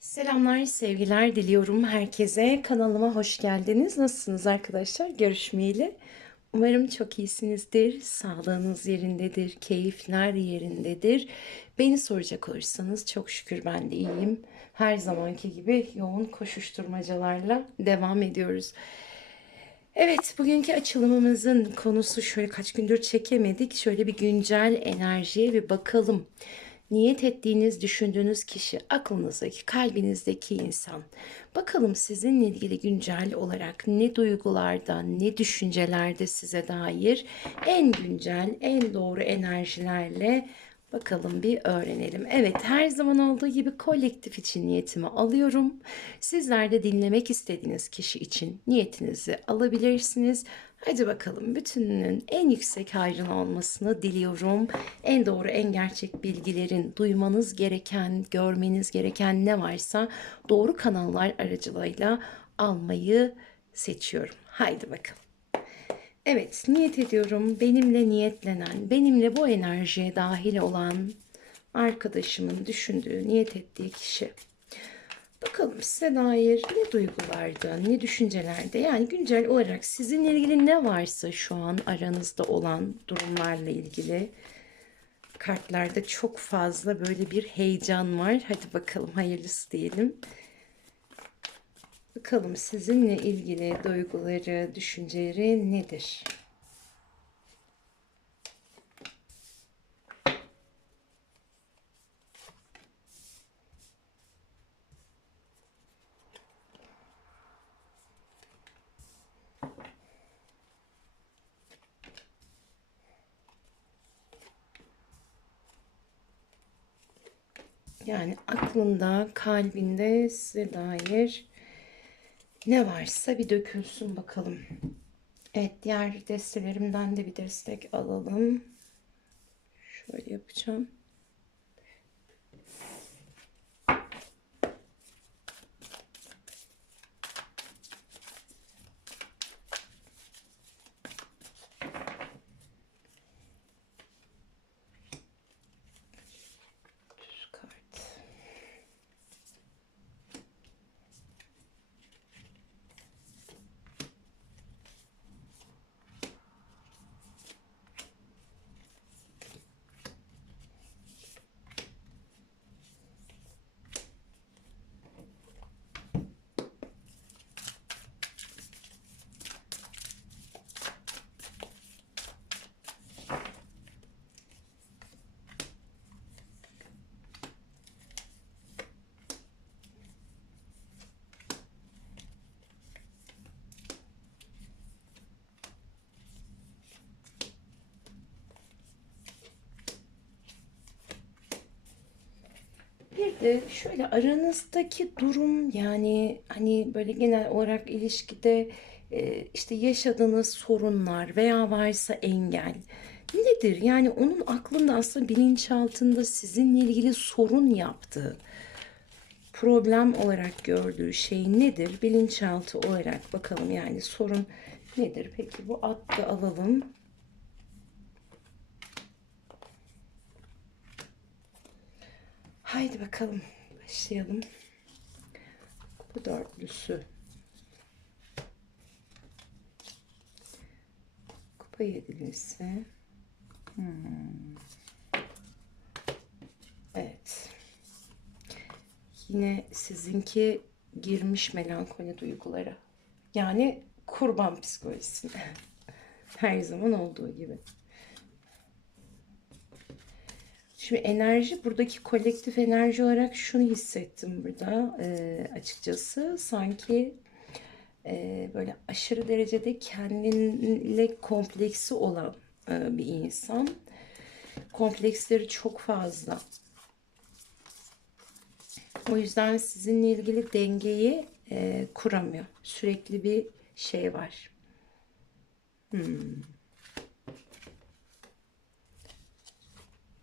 Selamlar, sevgiler diliyorum herkese. Kanalıma hoş geldiniz. Nasılsınız arkadaşlar? Görüşmeyeli. Umarım çok iyisinizdir. Sağlığınız yerindedir, keyifler yerindedir. Beni soracak olursanız çok şükür ben de iyiyim. Her zamanki gibi yoğun koşuşturmacalarla devam ediyoruz. Evet, bugünkü açılımımızın konusu şöyle kaç gündür çekemedik. Şöyle bir güncel enerjiye bir bakalım. Niyet ettiğiniz, düşündüğünüz kişi, aklınızdaki, kalbinizdeki insan. Bakalım sizinle ilgili güncel olarak ne duygularda, ne düşüncelerde size dair en güncel, en doğru enerjilerle Bakalım bir öğrenelim. Evet her zaman olduğu gibi kolektif için niyetimi alıyorum. Sizler de dinlemek istediğiniz kişi için niyetinizi alabilirsiniz. Hadi bakalım bütününün en yüksek hayrına olmasını diliyorum. En doğru, en gerçek bilgilerin duymanız gereken, görmeniz gereken ne varsa doğru kanallar aracılığıyla almayı seçiyorum. Haydi bakalım. Evet, niyet ediyorum. Benimle niyetlenen, benimle bu enerjiye dahil olan arkadaşımın düşündüğü, niyet ettiği kişi. Bakalım size dair ne duygularda, ne düşüncelerde yani güncel olarak sizinle ilgili ne varsa şu an aranızda olan durumlarla ilgili kartlarda çok fazla böyle bir heyecan var. Hadi bakalım hayırlısı diyelim. Bakalım sizinle ilgili duyguları, düşünceleri nedir? Yani aklında, kalbinde size dair ne varsa bir dökülsün bakalım. Evet diğer destelerimden de bir destek alalım. Şöyle yapacağım. De şöyle aranızdaki durum yani hani böyle genel olarak ilişkide e, işte yaşadığınız sorunlar veya varsa engel nedir? Yani onun aklında aslında bilinçaltında sizinle ilgili sorun yaptığı, problem olarak gördüğü şey nedir? Bilinçaltı olarak bakalım yani sorun nedir? Peki bu attı alalım. Haydi bakalım başlayalım. Bu dörtlüsü. Kupa yedilisi. Hmm. Evet. Yine sizinki girmiş melankoli duyguları. Yani kurban psikolojisine. Her zaman olduğu gibi. Şimdi enerji buradaki kolektif enerji olarak şunu hissettim burada e, açıkçası. Sanki e, böyle aşırı derecede kendinle kompleksi olan e, bir insan. Kompleksleri çok fazla. O yüzden sizinle ilgili dengeyi e, kuramıyor. Sürekli bir şey var. Hmm.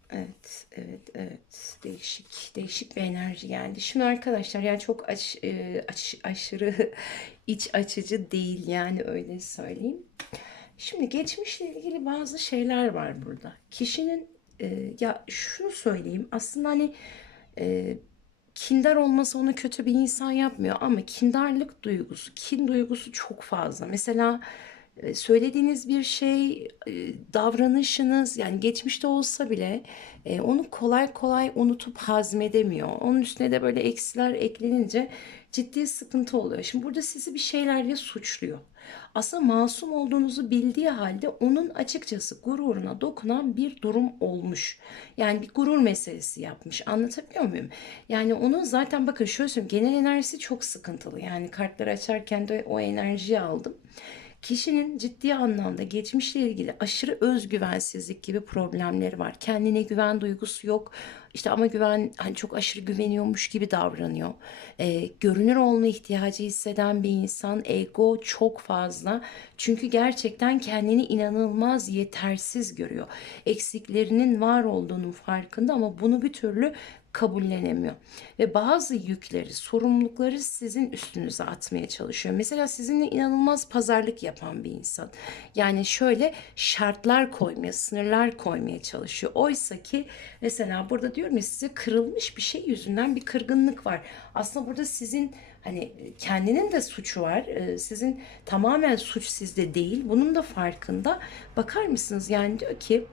Evet, evet, evet. Değişik, değişik bir enerji geldi. Şimdi arkadaşlar yani çok aç, e, aç, aşırı iç açıcı değil yani öyle söyleyeyim. Şimdi geçmişle ilgili bazı şeyler var burada. Kişinin e, ya şunu söyleyeyim aslında hani e, kindar olması onu kötü bir insan yapmıyor ama kindarlık duygusu, kin duygusu çok fazla. Mesela söylediğiniz bir şey, davranışınız yani geçmişte olsa bile onu kolay kolay unutup hazmedemiyor. Onun üstüne de böyle eksiler eklenince ciddi sıkıntı oluyor. Şimdi burada sizi bir şeylerle suçluyor. Aslında masum olduğunuzu bildiği halde onun açıkçası gururuna dokunan bir durum olmuş. Yani bir gurur meselesi yapmış. Anlatabiliyor muyum? Yani onun zaten bakın şöyle söyleyeyim genel enerjisi çok sıkıntılı. Yani kartları açarken de o enerjiyi aldım. Kişinin ciddi anlamda geçmişle ilgili aşırı özgüvensizlik gibi problemleri var. Kendine güven duygusu yok. İşte ama güven hani çok aşırı güveniyormuş gibi davranıyor. Ee, görünür olma ihtiyacı hisseden bir insan ego çok fazla. Çünkü gerçekten kendini inanılmaz yetersiz görüyor. Eksiklerinin var olduğunun farkında ama bunu bir türlü kabullenemiyor. Ve bazı yükleri, sorumlulukları sizin üstünüze atmaya çalışıyor. Mesela sizinle inanılmaz pazarlık yapan bir insan. Yani şöyle şartlar koymaya, sınırlar koymaya çalışıyor. Oysa ki mesela burada diyorum ya size kırılmış bir şey yüzünden bir kırgınlık var. Aslında burada sizin hani kendinin de suçu var. Ee, sizin tamamen suç sizde değil. Bunun da farkında. Bakar mısınız? Yani diyor ki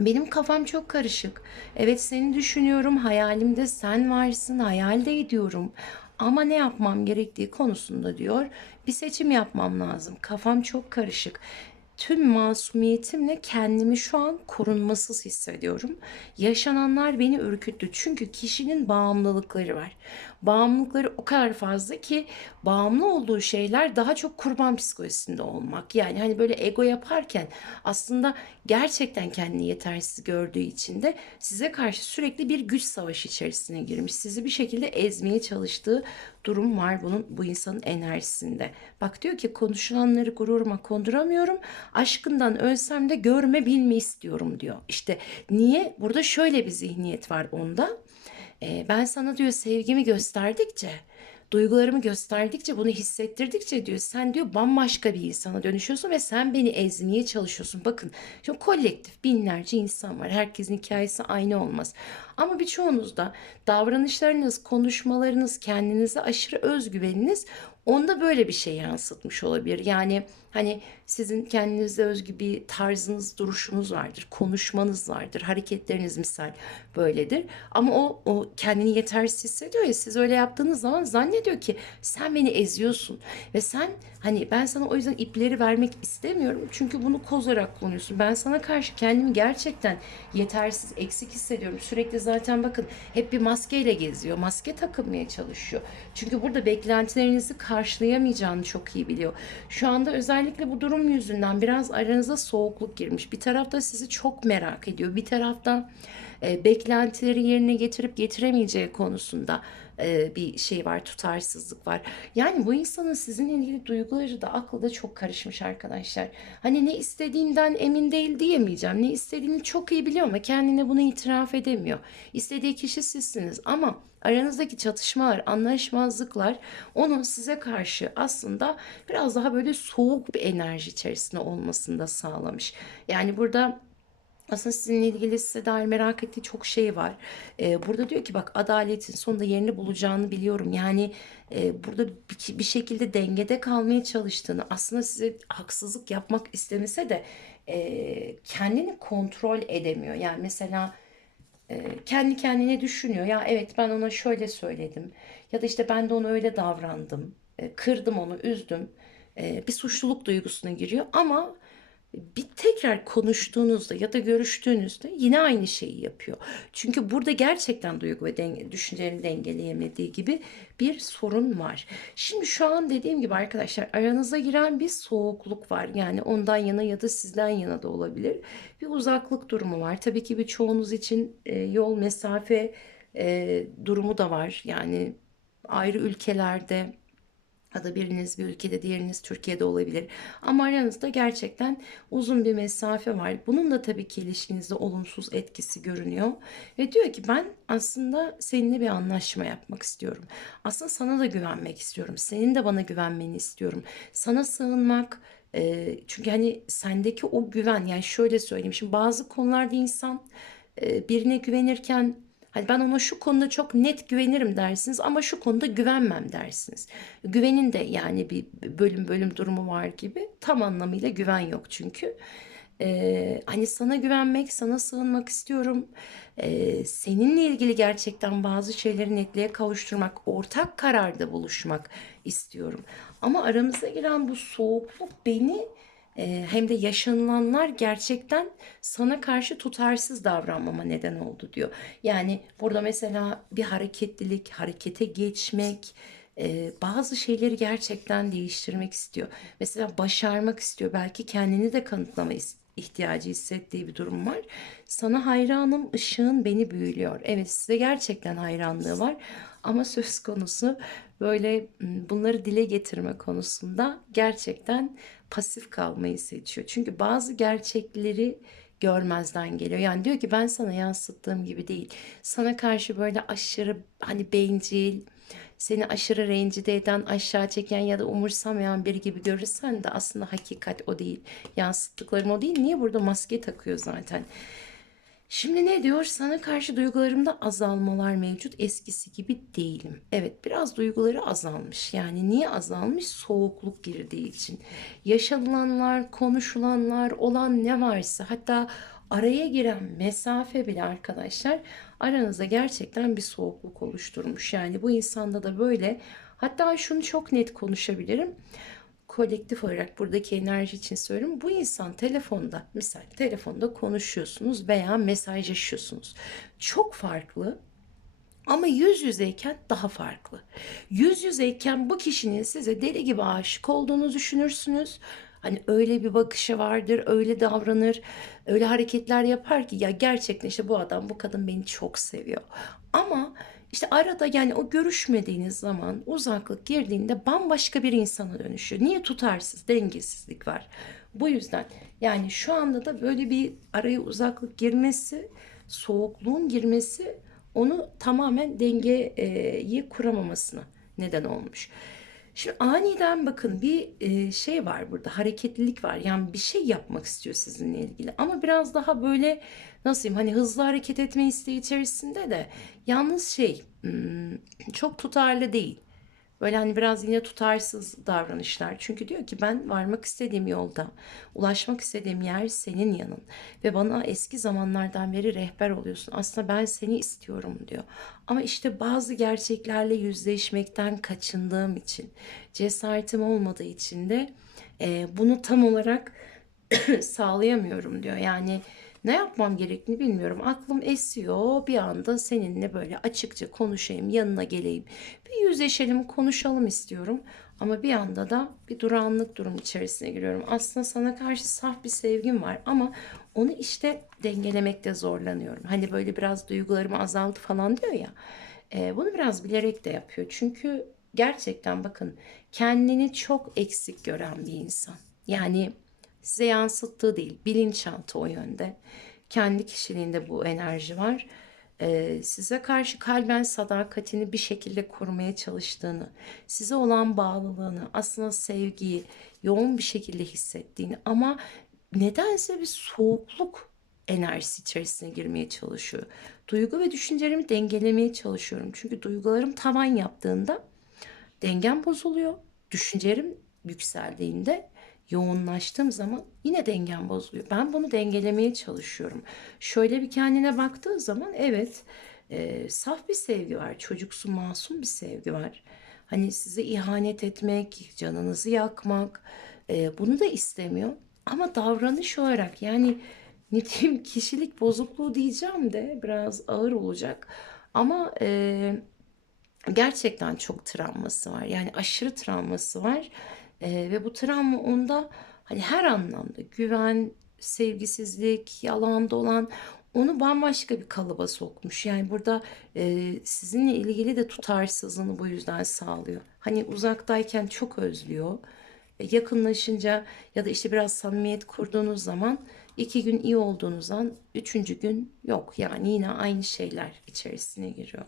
benim kafam çok karışık. Evet seni düşünüyorum. Hayalimde sen varsın. Hayal de ediyorum. Ama ne yapmam gerektiği konusunda diyor bir seçim yapmam lazım. Kafam çok karışık. Tüm masumiyetimle kendimi şu an korunmasız hissediyorum. Yaşananlar beni ürküttü. Çünkü kişinin bağımlılıkları var. Bağımlılıkları o kadar fazla ki bağımlı olduğu şeyler daha çok kurban psikolojisinde olmak. Yani hani böyle ego yaparken aslında gerçekten kendini yetersiz gördüğü için de size karşı sürekli bir güç savaşı içerisine girmiş. Sizi bir şekilde ezmeye çalıştığı durum var bunun bu insanın enerjisinde. Bak diyor ki konuşulanları gururuma konduramıyorum. Aşkından ölsem de görme bilme istiyorum diyor. İşte niye? Burada şöyle bir zihniyet var onda. Ee, ben sana diyor sevgimi gösterdikçe duygularımı gösterdikçe, bunu hissettirdikçe diyor sen diyor bambaşka bir insana dönüşüyorsun ve sen beni ezmeye çalışıyorsun. Bakın şimdi kolektif binlerce insan var. Herkesin hikayesi aynı olmaz. Ama birçoğunuzda davranışlarınız, konuşmalarınız, kendinize aşırı özgüveniniz onda böyle bir şey yansıtmış olabilir. Yani hani sizin kendinize özgü bir tarzınız, duruşunuz vardır, konuşmanız vardır, hareketleriniz misal böyledir. Ama o, o kendini yetersiz hissediyor ya siz öyle yaptığınız zaman zannediyor ki sen beni eziyorsun ve sen hani ben sana o yüzden ipleri vermek istemiyorum çünkü bunu kozarak kullanıyorsun. Ben sana karşı kendimi gerçekten yetersiz, eksik hissediyorum. Sürekli zaten bakın hep bir maskeyle geziyor. Maske takılmaya çalışıyor. Çünkü burada beklentilerinizi karşılayamayacağını çok iyi biliyor. Şu anda özellikle bu durum yüzünden biraz aranıza soğukluk girmiş. Bir tarafta sizi çok merak ediyor. Bir taraftan e, beklentileri yerine getirip getiremeyeceği konusunda e, bir şey var, tutarsızlık var. Yani bu insanın sizinle ilgili duyguları da aklı da çok karışmış arkadaşlar. Hani ne istediğinden emin değil diyemeyeceğim. Ne istediğini çok iyi biliyor ama kendine bunu itiraf edemiyor. İstediği kişi sizsiniz ama aranızdaki çatışmalar, anlaşmazlıklar onun size karşı aslında biraz daha böyle soğuk bir enerji içerisinde olmasını da sağlamış. Yani burada aslında sizinle ilgili size dair merak ettiği çok şey var. Ee, burada diyor ki bak adaletin sonunda yerini bulacağını biliyorum. Yani e, burada bir, bir şekilde dengede kalmaya çalıştığını aslında size haksızlık yapmak istemese de e, kendini kontrol edemiyor. Yani mesela e, kendi kendine düşünüyor. Ya evet ben ona şöyle söyledim. Ya da işte ben de ona öyle davrandım. E, kırdım onu, üzdüm. E, bir suçluluk duygusuna giriyor ama bir tekrar konuştuğunuzda ya da görüştüğünüzde yine aynı şeyi yapıyor. Çünkü burada gerçekten duygu ve denge, düşüncelerini dengeleyemediği gibi bir sorun var. Şimdi şu an dediğim gibi arkadaşlar aranıza giren bir soğukluk var. Yani ondan yana ya da sizden yana da olabilir. Bir uzaklık durumu var. Tabii ki birçoğunuz için e, yol mesafe e, durumu da var. Yani ayrı ülkelerde ya da biriniz bir ülkede diğeriniz Türkiye'de olabilir. Ama aranızda gerçekten uzun bir mesafe var. Bunun da tabii ki ilişkinizde olumsuz etkisi görünüyor. Ve diyor ki ben aslında seninle bir anlaşma yapmak istiyorum. Aslında sana da güvenmek istiyorum. Senin de bana güvenmeni istiyorum. Sana sığınmak, e, çünkü hani sendeki o güven yani şöyle söyleyeyim. Şimdi bazı konularda insan e, birine güvenirken Hani ben ona şu konuda çok net güvenirim dersiniz ama şu konuda güvenmem dersiniz. Güvenin de yani bir bölüm bölüm durumu var gibi. Tam anlamıyla güven yok çünkü. Ee, hani sana güvenmek, sana sığınmak istiyorum. Ee, seninle ilgili gerçekten bazı şeyleri netliğe kavuşturmak, ortak kararda buluşmak istiyorum. Ama aramıza giren bu soğukluk beni hem de yaşanılanlar gerçekten sana karşı tutarsız davranmama neden oldu diyor. Yani burada mesela bir hareketlilik, harekete geçmek, bazı şeyleri gerçekten değiştirmek istiyor. Mesela başarmak istiyor. Belki kendini de kanıtlama ihtiyacı hissettiği bir durum var. Sana hayranım, ışığın beni büyülüyor. Evet size gerçekten hayranlığı var. Ama söz konusu böyle bunları dile getirme konusunda gerçekten pasif kalmayı seçiyor. Çünkü bazı gerçekleri görmezden geliyor. Yani diyor ki ben sana yansıttığım gibi değil. Sana karşı böyle aşırı hani bencil, seni aşırı rencide eden, aşağı çeken ya da umursamayan biri gibi görürsen de aslında hakikat o değil. Yansıttıklarım o değil. Niye burada maske takıyor zaten? Şimdi ne diyor? Sana karşı duygularımda azalmalar mevcut. Eskisi gibi değilim. Evet, biraz duyguları azalmış. Yani niye azalmış? Soğukluk girdiği için. Yaşanılanlar, konuşulanlar, olan ne varsa hatta araya giren mesafe bile arkadaşlar aranızda gerçekten bir soğukluk oluşturmuş. Yani bu insanda da böyle hatta şunu çok net konuşabilirim kolektif olarak buradaki enerji için söylüyorum. Bu insan telefonda, misal telefonda konuşuyorsunuz veya mesajlaşıyorsunuz. Çok farklı ama yüz yüzeyken daha farklı. Yüz yüzeyken bu kişinin size deli gibi aşık olduğunu düşünürsünüz. Hani öyle bir bakışı vardır, öyle davranır, öyle hareketler yapar ki ya gerçekten işte bu adam, bu kadın beni çok seviyor. Ama işte arada yani o görüşmediğiniz zaman uzaklık girdiğinde bambaşka bir insana dönüşüyor. Niye tutarsız, dengesizlik var. Bu yüzden yani şu anda da böyle bir araya uzaklık girmesi, soğukluğun girmesi onu tamamen dengeyi kuramamasına neden olmuş. Şimdi aniden bakın bir e, şey var burada hareketlilik var yani bir şey yapmak istiyor sizinle ilgili ama biraz daha böyle nasıl diyeyim hani hızlı hareket etme isteği içerisinde de yalnız şey hmm, çok tutarlı değil. Böyle hani biraz yine tutarsız davranışlar. Çünkü diyor ki ben varmak istediğim yolda, ulaşmak istediğim yer senin yanın. Ve bana eski zamanlardan beri rehber oluyorsun. Aslında ben seni istiyorum diyor. Ama işte bazı gerçeklerle yüzleşmekten kaçındığım için, cesaretim olmadığı için de e, bunu tam olarak sağlayamıyorum diyor. Yani ne yapmam gerektiğini bilmiyorum. Aklım esiyor. Bir anda seninle böyle açıkça konuşayım, yanına geleyim. Bir yüzleşelim, konuşalım istiyorum. Ama bir anda da bir durağanlık durum içerisine giriyorum. Aslında sana karşı saf bir sevgim var ama onu işte dengelemekte zorlanıyorum. Hani böyle biraz duygularımı azaldı falan diyor ya. E, bunu biraz bilerek de yapıyor. Çünkü gerçekten bakın kendini çok eksik gören bir insan. Yani size yansıttığı değil, bilinçaltı o yönde. Kendi kişiliğinde bu enerji var. Ee, size karşı kalben sadakatini bir şekilde korumaya çalıştığını, size olan bağlılığını, aslında sevgiyi yoğun bir şekilde hissettiğini ama nedense bir soğukluk enerjisi içerisine girmeye çalışıyor. Duygu ve düşüncelerimi dengelemeye çalışıyorum. Çünkü duygularım tavan yaptığında dengem bozuluyor. Düşüncelerim yükseldiğinde yoğunlaştığım zaman yine dengem bozuluyor. Ben bunu dengelemeye çalışıyorum. Şöyle bir kendine baktığı zaman evet e, saf bir sevgi var. Çocuksu masum bir sevgi var. Hani size ihanet etmek, canınızı yakmak e, bunu da istemiyor. Ama davranış olarak yani ne diyeyim kişilik bozukluğu diyeceğim de biraz ağır olacak. Ama e, gerçekten çok travması var. Yani aşırı travması var. Ee, ve bu travma onda hani her anlamda güven, sevgisizlik, yalan dolan onu bambaşka bir kalıba sokmuş. Yani burada e, sizinle ilgili de tutarsızlığını bu yüzden sağlıyor. Hani uzaktayken çok özlüyor. E, yakınlaşınca ya da işte biraz samimiyet kurduğunuz zaman iki gün iyi olduğunuz an üçüncü gün yok. Yani yine aynı şeyler içerisine giriyor.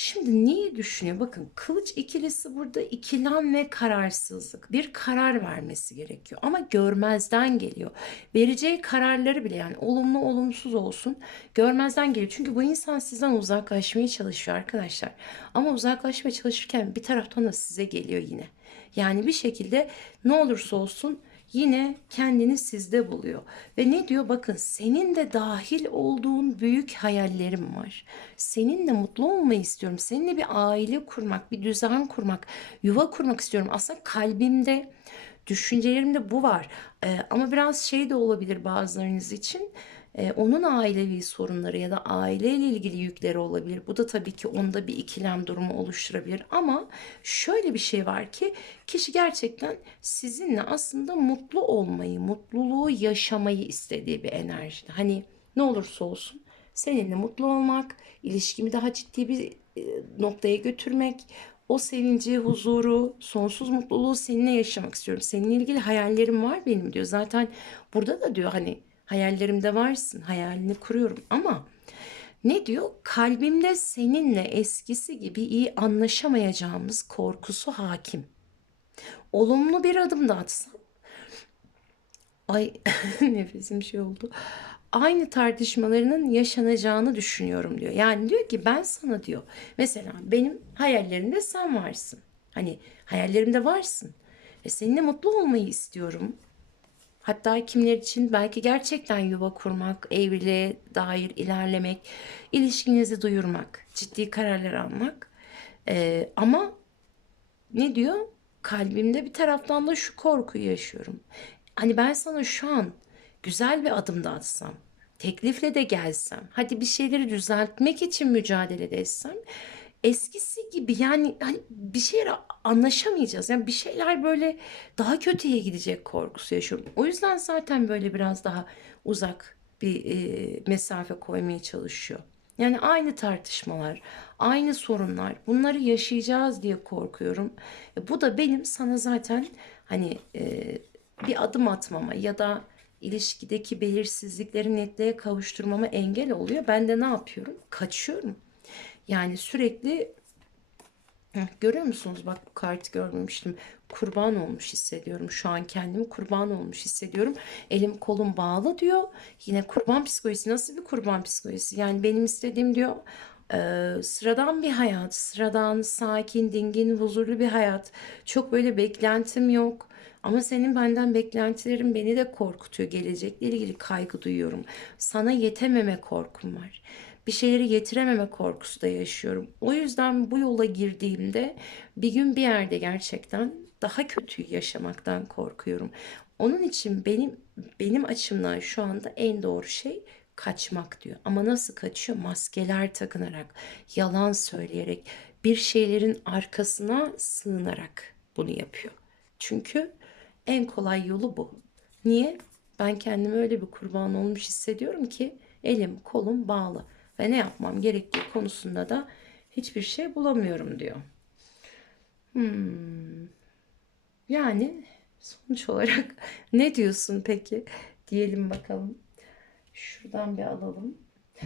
Şimdi neyi düşünüyor? Bakın kılıç ikilisi burada ikilem ve kararsızlık. Bir karar vermesi gerekiyor ama görmezden geliyor. Vereceği kararları bile yani olumlu olumsuz olsun görmezden geliyor. Çünkü bu insan sizden uzaklaşmaya çalışıyor arkadaşlar. Ama uzaklaşmaya çalışırken bir taraftan da size geliyor yine. Yani bir şekilde ne olursa olsun yine kendini sizde buluyor. Ve ne diyor? Bakın senin de dahil olduğun büyük hayallerim var. Seninle mutlu olmayı istiyorum. Seninle bir aile kurmak, bir düzen kurmak, yuva kurmak istiyorum. Aslında kalbimde, düşüncelerimde bu var. Ee, ama biraz şey de olabilir bazılarınız için. Onun ailevi sorunları ya da aileyle ilgili yükleri olabilir. Bu da tabii ki onda bir ikilem durumu oluşturabilir. Ama şöyle bir şey var ki kişi gerçekten sizinle aslında mutlu olmayı, mutluluğu yaşamayı istediği bir enerji. Hani ne olursa olsun seninle mutlu olmak, ilişkimi daha ciddi bir noktaya götürmek, o sevinci, huzuru, sonsuz mutluluğu seninle yaşamak istiyorum. Seninle ilgili hayallerim var benim diyor. Zaten burada da diyor hani hayallerimde varsın, hayalini kuruyorum ama ne diyor? Kalbimde seninle eskisi gibi iyi anlaşamayacağımız korkusu hakim. Olumlu bir adım da atsam Ay nefesim şey oldu. Aynı tartışmalarının yaşanacağını düşünüyorum diyor. Yani diyor ki ben sana diyor. Mesela benim hayallerimde sen varsın. Hani hayallerimde varsın. Ve seninle mutlu olmayı istiyorum. Hatta kimler için belki gerçekten yuva kurmak, evliliğe dair ilerlemek, ilişkinizi duyurmak, ciddi kararlar almak. Ee, ama ne diyor? Kalbimde bir taraftan da şu korkuyu yaşıyorum. Hani ben sana şu an güzel bir adım da atsam, teklifle de gelsem, hadi bir şeyleri düzeltmek için mücadele de etsem, eskisi gibi yani hani bir şeyler anlaşamayacağız. Yani bir şeyler böyle daha kötüye gidecek korkusu yaşıyorum. O yüzden zaten böyle biraz daha uzak bir e, mesafe koymaya çalışıyor. Yani aynı tartışmalar, aynı sorunlar, bunları yaşayacağız diye korkuyorum. E, bu da benim sana zaten hani e, bir adım atmama ya da ilişkideki belirsizlikleri netliğe kavuşturmama engel oluyor. Ben de ne yapıyorum? Kaçıyorum. Yani sürekli görüyor musunuz? Bak bu kartı görmemiştim. Kurban olmuş hissediyorum. Şu an kendimi kurban olmuş hissediyorum. Elim kolum bağlı diyor. Yine kurban psikolojisi. Nasıl bir kurban psikolojisi? Yani benim istediğim diyor e, sıradan bir hayat. Sıradan, sakin, dingin, huzurlu bir hayat. Çok böyle beklentim yok. Ama senin benden beklentilerin beni de korkutuyor. Gelecekle ilgili kaygı duyuyorum. Sana yetememe korkum var bir şeyleri getirememe korkusu da yaşıyorum. O yüzden bu yola girdiğimde bir gün bir yerde gerçekten daha kötü yaşamaktan korkuyorum. Onun için benim benim açımdan şu anda en doğru şey kaçmak diyor. Ama nasıl kaçıyor? Maskeler takınarak, yalan söyleyerek, bir şeylerin arkasına sığınarak bunu yapıyor. Çünkü en kolay yolu bu. Niye? Ben kendimi öyle bir kurban olmuş hissediyorum ki elim kolum bağlı ve ne yapmam gerektiği konusunda da hiçbir şey bulamıyorum diyor. Hmm. Yani sonuç olarak ne diyorsun peki? Diyelim bakalım. Şuradan bir alalım.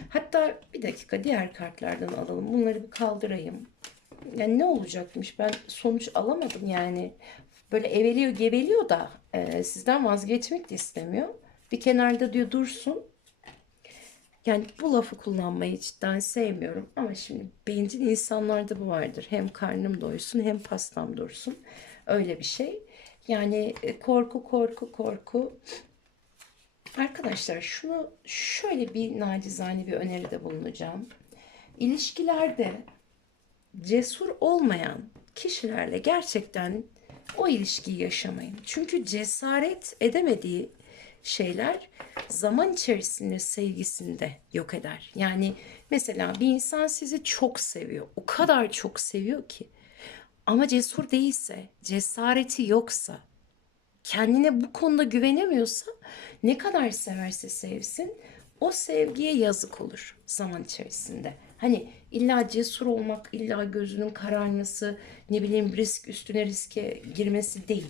Hatta bir dakika diğer kartlardan alalım. Bunları bir kaldırayım. Yani ne olacakmış? Ben sonuç alamadım yani. Böyle eveliyor geveliyor da e, sizden vazgeçmek de istemiyor. Bir kenarda diyor dursun. Yani bu lafı kullanmayı cidden sevmiyorum. Ama şimdi bencil insanlarda bu vardır. Hem karnım doysun hem pastam dursun. Öyle bir şey. Yani e, korku korku korku. Arkadaşlar şunu şöyle bir nacizane bir öneride bulunacağım. İlişkilerde cesur olmayan kişilerle gerçekten o ilişkiyi yaşamayın. Çünkü cesaret edemediği şeyler zaman içerisinde sevgisini de yok eder. Yani mesela bir insan sizi çok seviyor. O kadar çok seviyor ki. Ama cesur değilse, cesareti yoksa, kendine bu konuda güvenemiyorsa ne kadar severse sevsin o sevgiye yazık olur zaman içerisinde. Hani illa cesur olmak, illa gözünün kararması, ne bileyim risk üstüne riske girmesi değil.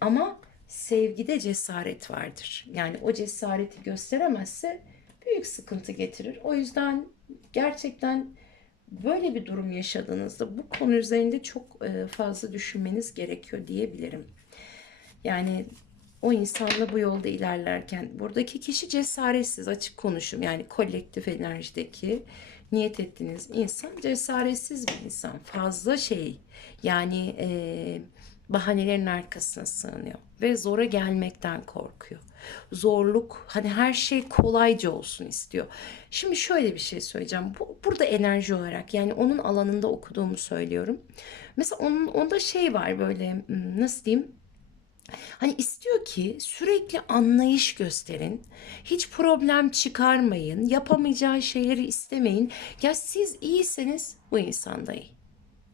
Ama sevgide cesaret vardır. Yani o cesareti gösteremezse büyük sıkıntı getirir. O yüzden gerçekten böyle bir durum yaşadığınızda bu konu üzerinde çok e, fazla düşünmeniz gerekiyor diyebilirim. Yani o insanla bu yolda ilerlerken buradaki kişi cesaretsiz açık konuşum yani kolektif enerjideki niyet ettiğiniz insan cesaretsiz bir insan fazla şey yani e, bahanelerin arkasına sığınıyor ve zora gelmekten korkuyor zorluk hani her şey kolayca olsun istiyor şimdi şöyle bir şey söyleyeceğim bu burada enerji olarak yani onun alanında okuduğumu söylüyorum mesela onun onda şey var böyle hmm, nasıl diyeyim Hani istiyor ki sürekli anlayış gösterin. Hiç problem çıkarmayın. Yapamayacağı şeyleri istemeyin. Ya siz iyiseniz bu insan da iyi.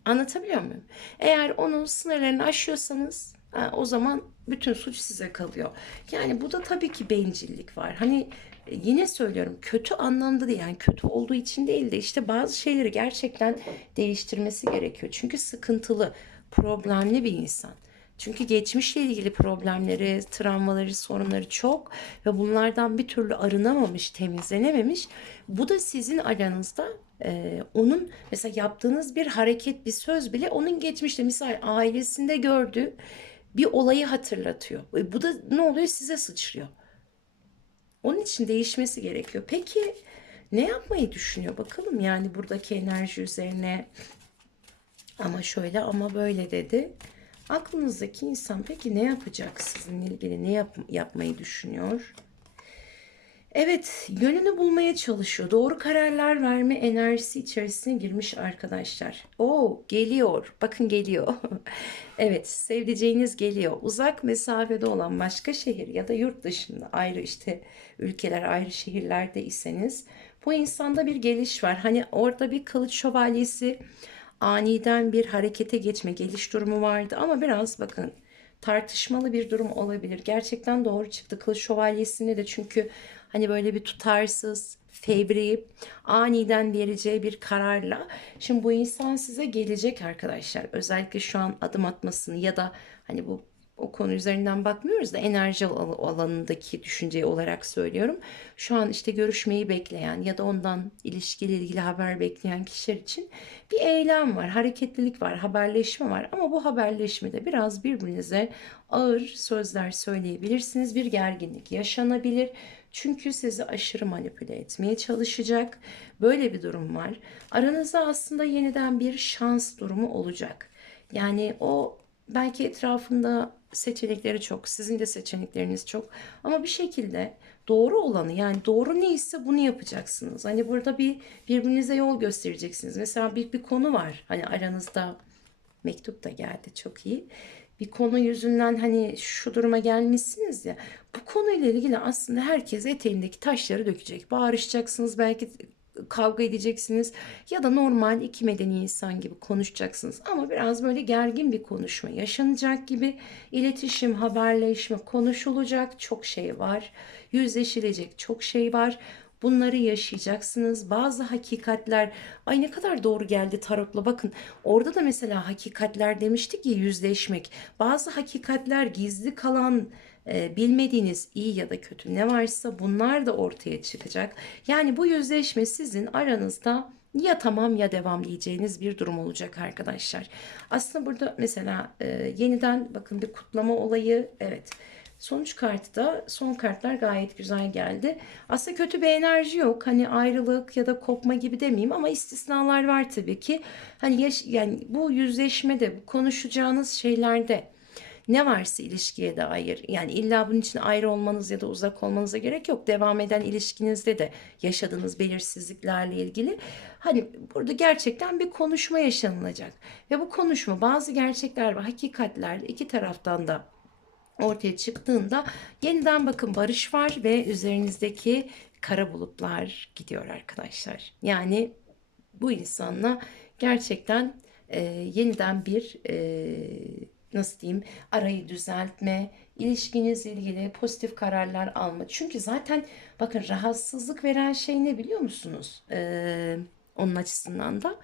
Anlatabiliyor muyum? Eğer onun sınırlarını aşıyorsanız ha, o zaman bütün suç size kalıyor. Yani bu da tabii ki bencillik var. Hani e, yine söylüyorum kötü anlamda değil yani kötü olduğu için değil de işte bazı şeyleri gerçekten değiştirmesi gerekiyor. Çünkü sıkıntılı, problemli bir insan. Çünkü geçmişle ilgili problemleri, travmaları, sorunları çok ve bunlardan bir türlü arınamamış, temizlenememiş. Bu da sizin aranızda e, onun mesela yaptığınız bir hareket, bir söz bile onun geçmişte misal ailesinde gördüğü bir olayı hatırlatıyor. E, bu da ne oluyor size sıçrıyor. Onun için değişmesi gerekiyor. Peki ne yapmayı düşünüyor bakalım yani buradaki enerji üzerine ama şöyle ama böyle dedi. Aklınızdaki insan peki ne yapacak sizinle ilgili ne yap yapmayı düşünüyor? Evet, yönünü bulmaya çalışıyor. Doğru kararlar verme enerjisi içerisine girmiş arkadaşlar. Oo, geliyor. Bakın geliyor. evet, sevdiceğiniz geliyor. Uzak mesafede olan başka şehir ya da yurt dışında ayrı işte ülkeler, ayrı şehirlerde iseniz bu insanda bir geliş var. Hani orada bir kılıç şövalyesi aniden bir harekete geçme, geliş durumu vardı ama biraz bakın tartışmalı bir durum olabilir. Gerçekten doğru çıktı. Kılıç şövalyesinde de çünkü hani böyle bir tutarsız, fevri, aniden vereceği bir kararla. Şimdi bu insan size gelecek arkadaşlar. Özellikle şu an adım atmasını ya da hani bu o konu üzerinden bakmıyoruz da enerji alanındaki düşünce olarak söylüyorum. Şu an işte görüşmeyi bekleyen ya da ondan ilişkiyle ilgili haber bekleyen kişiler için bir eylem var, hareketlilik var, haberleşme var. Ama bu haberleşmede biraz birbirinize ağır sözler söyleyebilirsiniz. Bir gerginlik yaşanabilir. Çünkü sizi aşırı manipüle etmeye çalışacak. Böyle bir durum var. Aranızda aslında yeniden bir şans durumu olacak. Yani o belki etrafında seçenekleri çok, sizin de seçenekleriniz çok ama bir şekilde doğru olanı yani doğru neyse bunu yapacaksınız. Hani burada bir birbirinize yol göstereceksiniz. Mesela bir, bir konu var hani aranızda mektup da geldi çok iyi. Bir konu yüzünden hani şu duruma gelmişsiniz ya. Bu konuyla ilgili aslında herkes eteğindeki taşları dökecek. Bağırışacaksınız belki kavga edeceksiniz ya da normal iki medeni insan gibi konuşacaksınız ama biraz böyle gergin bir konuşma yaşanacak gibi iletişim, haberleşme konuşulacak çok şey var. Yüzleşilecek çok şey var. Bunları yaşayacaksınız. Bazı hakikatler ay ne kadar doğru geldi tarotla bakın. Orada da mesela hakikatler demiştik ya yüzleşmek. Bazı hakikatler gizli kalan e, bilmediğiniz iyi ya da kötü ne varsa bunlar da ortaya çıkacak. Yani bu yüzleşme sizin aranızda ya tamam ya devam diyeceğiniz bir durum olacak arkadaşlar. Aslında burada mesela e, yeniden bakın bir kutlama olayı evet. Sonuç kartı da son kartlar gayet güzel geldi. Aslında kötü bir enerji yok. Hani ayrılık ya da kopma gibi demeyeyim ama istisnalar var tabii ki. Hani yaş yani bu yüzleşmede, bu konuşacağınız şeylerde ne varsa ilişkiye dair yani illa bunun için ayrı olmanız ya da uzak olmanıza gerek yok. Devam eden ilişkinizde de yaşadığınız belirsizliklerle ilgili hani burada gerçekten bir konuşma yaşanılacak. Ve bu konuşma bazı gerçekler ve hakikatler iki taraftan da ortaya çıktığında yeniden bakın barış var ve üzerinizdeki kara bulutlar gidiyor arkadaşlar. Yani bu insanla gerçekten e, yeniden bir e, nasıl diyeyim arayı düzeltme, ilişkinizle ilgili pozitif kararlar alma. Çünkü zaten bakın rahatsızlık veren şey ne biliyor musunuz? Ee, onun açısından da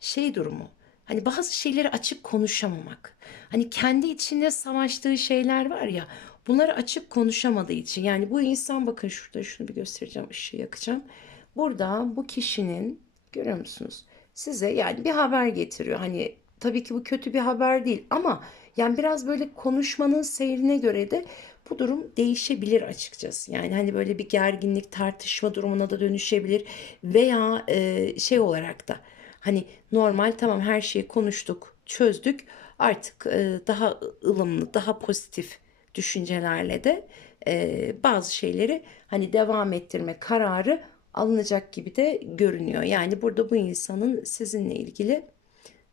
şey durumu. Hani bazı şeyleri açık konuşamamak. Hani kendi içinde savaştığı şeyler var ya bunları açık konuşamadığı için. Yani bu insan bakın şurada şunu bir göstereceğim ışığı yakacağım. Burada bu kişinin görüyor musunuz? size yani bir haber getiriyor. Hani tabii ki bu kötü bir haber değil ama yani biraz böyle konuşmanın seyrine göre de bu durum değişebilir açıkçası. Yani hani böyle bir gerginlik, tartışma durumuna da dönüşebilir veya e, şey olarak da hani normal tamam her şeyi konuştuk, çözdük. Artık e, daha ılımlı, daha pozitif düşüncelerle de e, bazı şeyleri hani devam ettirme kararı alınacak gibi de görünüyor. Yani burada bu insanın sizinle ilgili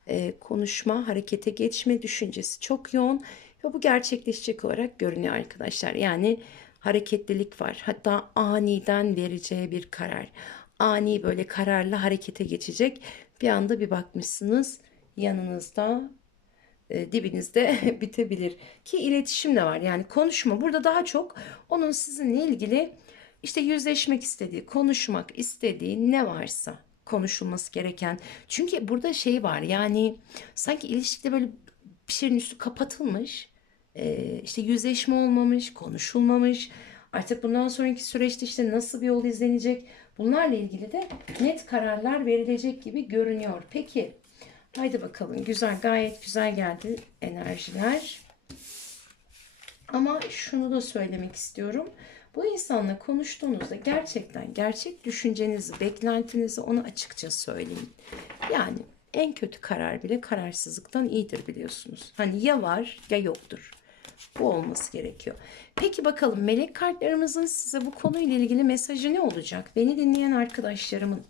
e, konuşma, harekete geçme düşüncesi çok yoğun ve bu gerçekleşecek olarak görünüyor arkadaşlar. Yani hareketlilik var. Hatta aniden vereceği bir karar. Ani böyle kararla harekete geçecek. Bir anda bir bakmışsınız yanınızda e, dibinizde bitebilir. Ki iletişim de var. Yani konuşma burada daha çok onun sizinle ilgili işte yüzleşmek istediği, konuşmak istediği ne varsa konuşulması gereken. Çünkü burada şey var yani sanki ilişkide böyle bir şeyin üstü kapatılmış. E, işte yüzleşme olmamış, konuşulmamış. Artık bundan sonraki süreçte işte nasıl bir yol izlenecek? Bunlarla ilgili de net kararlar verilecek gibi görünüyor. Peki Haydi bakalım. Güzel, gayet güzel geldi enerjiler. Ama şunu da söylemek istiyorum. Bu insanla konuştuğunuzda gerçekten gerçek düşüncenizi, beklentinizi ona açıkça söyleyin. Yani en kötü karar bile kararsızlıktan iyidir biliyorsunuz. Hani ya var ya yoktur. Bu olması gerekiyor. Peki bakalım melek kartlarımızın size bu konuyla ilgili mesajı ne olacak? Beni dinleyen arkadaşlarımın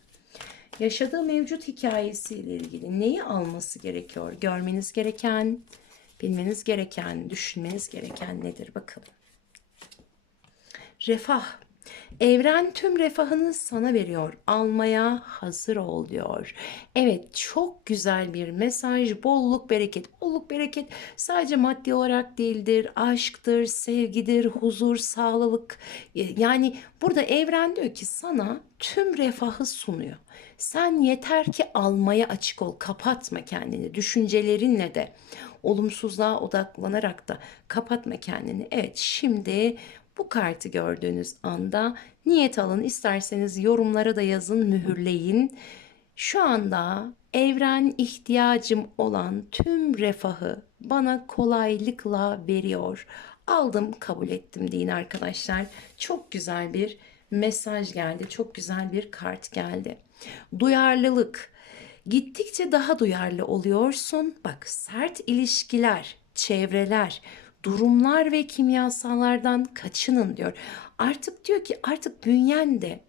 yaşadığı mevcut hikayesiyle ilgili neyi alması gerekiyor? Görmeniz gereken, bilmeniz gereken, düşünmeniz gereken nedir bakalım. Refah. Evren tüm refahını sana veriyor. Almaya hazır ol diyor. Evet çok güzel bir mesaj. Bolluk bereket. Bolluk bereket sadece maddi olarak değildir. Aşktır, sevgidir, huzur, sağlık. Yani burada evren diyor ki sana tüm refahı sunuyor. Sen yeter ki almaya açık ol. Kapatma kendini. Düşüncelerinle de olumsuzluğa odaklanarak da kapatma kendini. Evet şimdi bu kartı gördüğünüz anda niyet alın. isterseniz yorumlara da yazın, mühürleyin. Şu anda evren ihtiyacım olan tüm refahı bana kolaylıkla veriyor. Aldım, kabul ettim deyin arkadaşlar. Çok güzel bir mesaj geldi. Çok güzel bir kart geldi. Duyarlılık. Gittikçe daha duyarlı oluyorsun. Bak sert ilişkiler, çevreler, durumlar ve kimyasallardan kaçının diyor. Artık diyor ki artık bünyen de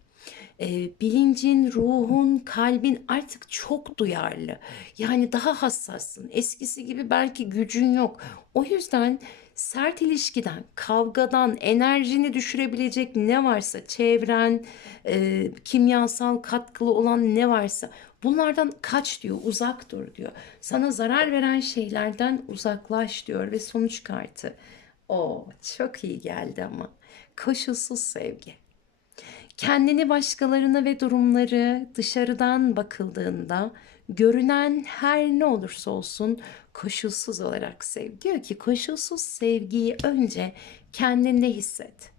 e, bilincin, ruhun, kalbin artık çok duyarlı. Yani daha hassassın. Eskisi gibi belki gücün yok. O yüzden sert ilişkiden, kavgadan, enerjini düşürebilecek ne varsa, çevren, e, kimyasal katkılı olan ne varsa bunlardan kaç diyor, uzak dur diyor. Sana zarar veren şeylerden uzaklaş diyor ve sonuç kartı. O çok iyi geldi ama. Koşulsuz sevgi. Kendini başkalarına ve durumları dışarıdan bakıldığında görünen her ne olursa olsun koşulsuz olarak sev. Diyor ki koşulsuz sevgiyi önce kendinde hisset.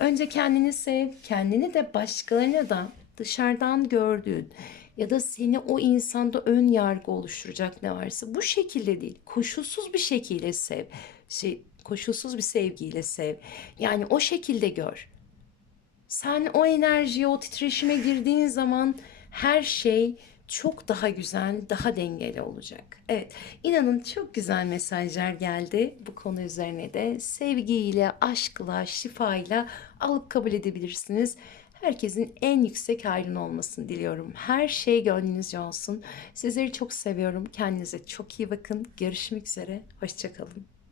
Önce kendini sev, kendini de başkalarına da dışarıdan gördüğün ya da seni o insanda ön yargı oluşturacak ne varsa bu şekilde değil, koşulsuz bir şekilde sev. Şey, koşulsuz bir sevgiyle sev. Yani o şekilde gör. Sen o enerjiye, o titreşime girdiğin zaman her şey çok daha güzel, daha dengeli olacak. Evet, inanın çok güzel mesajlar geldi bu konu üzerine de. Sevgiyle, aşkla, şifayla alıp kabul edebilirsiniz. Herkesin en yüksek hayrın olmasını diliyorum. Her şey gönlünüzce olsun. Sizleri çok seviyorum. Kendinize çok iyi bakın. Görüşmek üzere. Hoşçakalın.